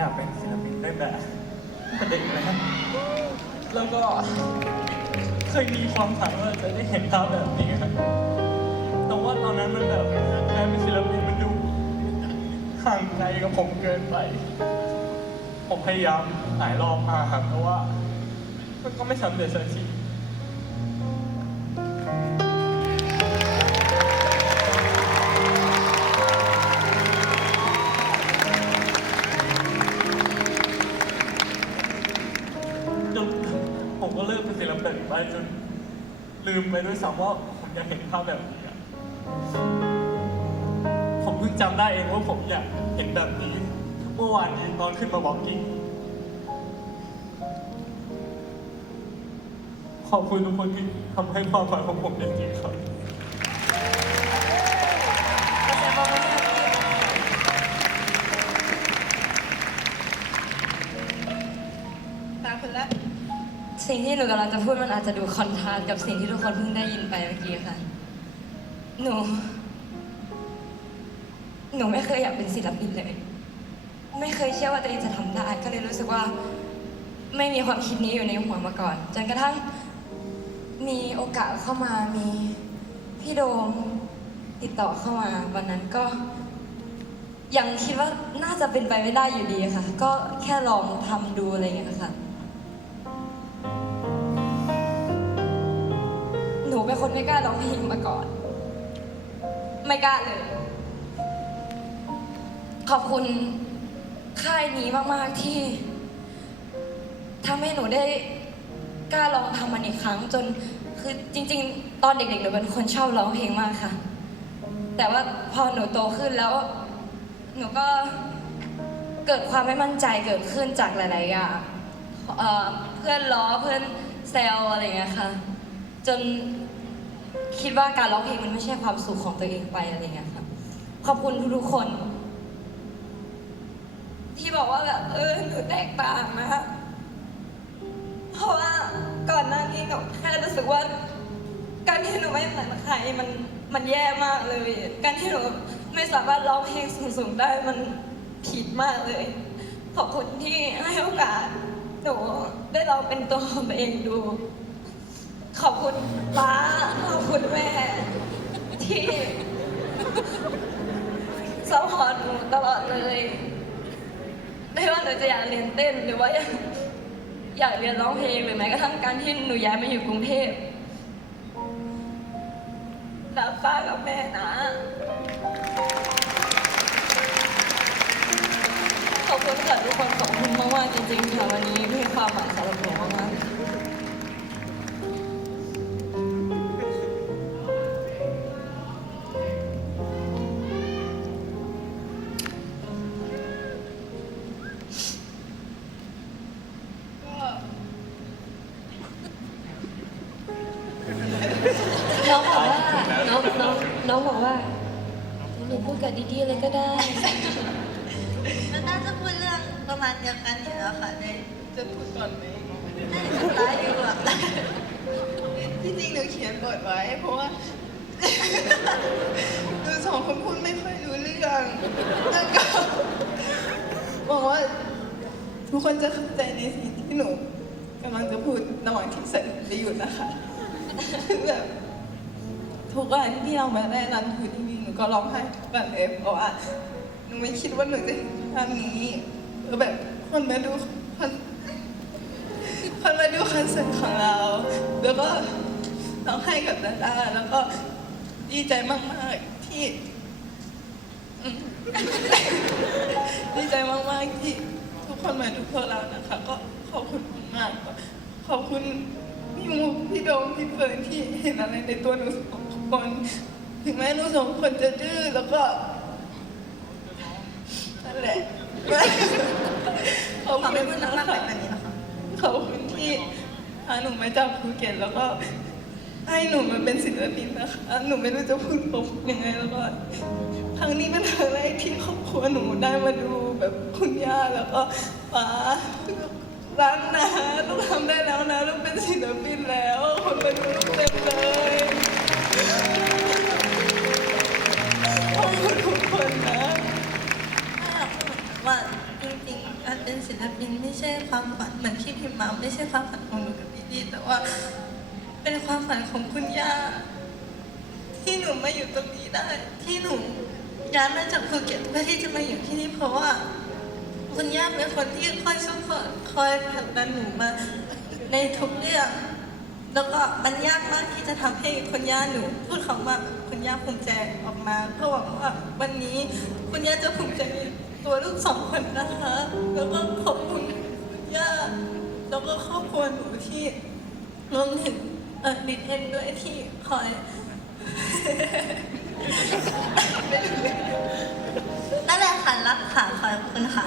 อยากเป็นศิลปินได้แบบตั้งแต่เด็กนะแล้วก็เคยมีความฝันว่าจะได้เห็นภาพแบบนี้ครับแต่ว่าตอนนั้นมันแบบการเป็นศิลปินมันดูห่างไกลกับผมเกินไป ผมพยายามหลายรอบมากครับแต่ว่ามันก็ไม่สำเร็จสักที ก็เลิกเป็นศิลปินไปจนลืมไปด้วยซ้ำว่าผมอยากเห็นภาพแบบนี้อะผมเพิ่งจำได้เองว่าผมอยากเห็นแบบนี้ เมื่อวานนี้ตอนขึ้นมาบอกกิ้งขอบคุณทุกคนที่ทำให้ความฝันของผมเป็นจริงครับ งที่หนูกำลังจะพูดมันอาจจะดูคอนทราสกับสิ่งที่ทุกคนเพิ่งได้ยินไปเมื่อกี้ค่ะ หนู หนูไม่เคยอยากเป็นศิลปินเลย ไม่เคยเชื่อว่าตัวเองจะทำได้ ก็เลยรู้สึกว่า ไม่มีความคิดนี้อยู่ในหัวมาก่อน จนกระทั่ง มีโอกาสเข้ามา มีพี่โดมติดต่อเข้ามา วันนั้นก็ยังคิดว่าน่าจะเป็นไปไม่ได้อยู่ดีค่ะ ก็แค่ลองทำดูอะไรอย่างเงี้ยค่ะ เป็นคนไม่กล้าร้องเพลงมาก่อน ไม่กล้าเลย ขอบคุณค่ายนี้มาก ๆ ที่ทำให้หนูได้กล้าลองทำมันอีกครั้ง จนคือจริง ๆ ตอนเด็กๆหนูเป็นคนชอบร้องเพลงมากค่ะ แต่ว่าพอหนูโตขึ้นแล้ว หนูก็เกิดความไม่มั่นใจเกิดขึ้นจากหลายๆอย่างเเพื่อนล้อเพื่อนแซวอะไรอย่างเงี้ยค่ะ จน คิดว่าการร้องเพลงมันไม่ใช่ความสุขของตัวเองไปอะไรเงี้ยค่ะขอบคุณทุกๆคน ที่บอกว่าแบบเออหนูแตกต่างนะเพราะว่าก่อนหน้านี้หนูแค่รู้สึกว่า การที่หนูไม่เหมือนใครมันมันแย่มากเลย การที่หนูไม่สามารถร้องเพลงสูงๆได้มันผิดมากเลย ขอบคุณที่ให้โอกาสหนูได้ลองเป็นตัวของตัวเองดู ขอบคุณป้า ขอบคุณแม่ ที่สปอร์ตหนูตลอดเลย ไม่ว่าหนูจะอยากเรียนเต้นหรือว่าอยากอยากเรียนร้องเพลงหรือแม้กระทั่งการที่หนูย้ายมาอยู่กรุงเทพรักป้ากับแม่นะ ขอบคุณค่ะทุกคนขอบคุณมากๆจริงๆค่ะวันนี้มีความหมายสำหรับหนูมากๆ องน้องบอกว่าหนูพูดกับดีๆเลยก็ได้ มันน่าจะพูดเรื่องประมาณเดียวกันอยู่แล้วค่ะในจะพูดก่อนไหมน่าจะตายอยู่อะที่จริงหนูเขียนบทไว้ เพราะว่าหนูสองคนพูดไม่ค่อยรู้เรื่องแล้วก็หวังว่าทุกคนจะเข้าใจในสิ่งที่หนูกำลังจะพูดระหว่างที่สันไปอยู่นะคะคือแบบ ทุกวันที่เรามาได้รับอยู่ที่นี่หนูก็ร้องไห้ทุกวันเลยเพราะว่าหนูไม่คิดว่าหนูจะเห็นภาพนี้แล้วแบบคนมาดูคนคนมาดูคอนเสิร์ตของเรา แล้วก็ร้องไห้กับดาดาแล้วก็ดีใจมากๆที่ดีใจมากๆที่ทุกคนมาดูพวกเรานะคะ ก็ขอบคุณมากขอบคุณพี่มุกพี่โดมพี่เฟิร์นที่เห็นอะไรในตัวหนูสอง คน ถึงแม้หนูสองคนจะดื้อแล้วก็นั่นแหละขอบขอคุไม่ณพูดนะมากๆคะแบบนี้นะคะ ขอบคุณที่พาหนูมาจากภูเก็ตแล้วก็ให้หนูมาเป็นศิลปินนะคะ หนูไม่รู้จะพูดผมยังไงแล้วก็ครั้งนี้เป็นครั้งแรกที่ครอบครัวหนูได้มาดูแบบคุณย่าแล้วก็ป้าร้านนะลูกทำได้แล้วนะลูกเป็นศิลปินแล้ว คนมาดูลูกเต็มเลย ขอบคุณทุกคนนะถ้าเราพูดว่าจริงๆอันไม่ใช่ความฝันเหมือนที่พิมพ์มาไม่ใช่ความฝันของหนูกับพี่ดีแต่ว่า เป็นความฝันของคุณย่าที่หนูมาอยู่ตรงนี้ได้ ที่หนูย้ายมาจากภูเก็ตเพื่อที่จะมาอยู่ที่นี่เพราะว่า คุณย่าเป็นคนที่คอยซัพพอร์ตคอยผลักดันหนูมาในทุกเรื่อง แล้วก็มันยากมากที่จะทำให้คุณย่าหนูพูดคำว่าคุณย่าภูมิใจออกมาเพื่อหวังว่าวันนี้คุณย่าจะภูมิใจตัวลูกสองคนนะคะแล้วก็ขอบคุณคุณย่าแล้วก็ครอบครัวหนูที่รวมถึงเออดิเอ็นด้วยที่คอยนั่นแหละค่ะรักค่ะขอบคุณค่ะ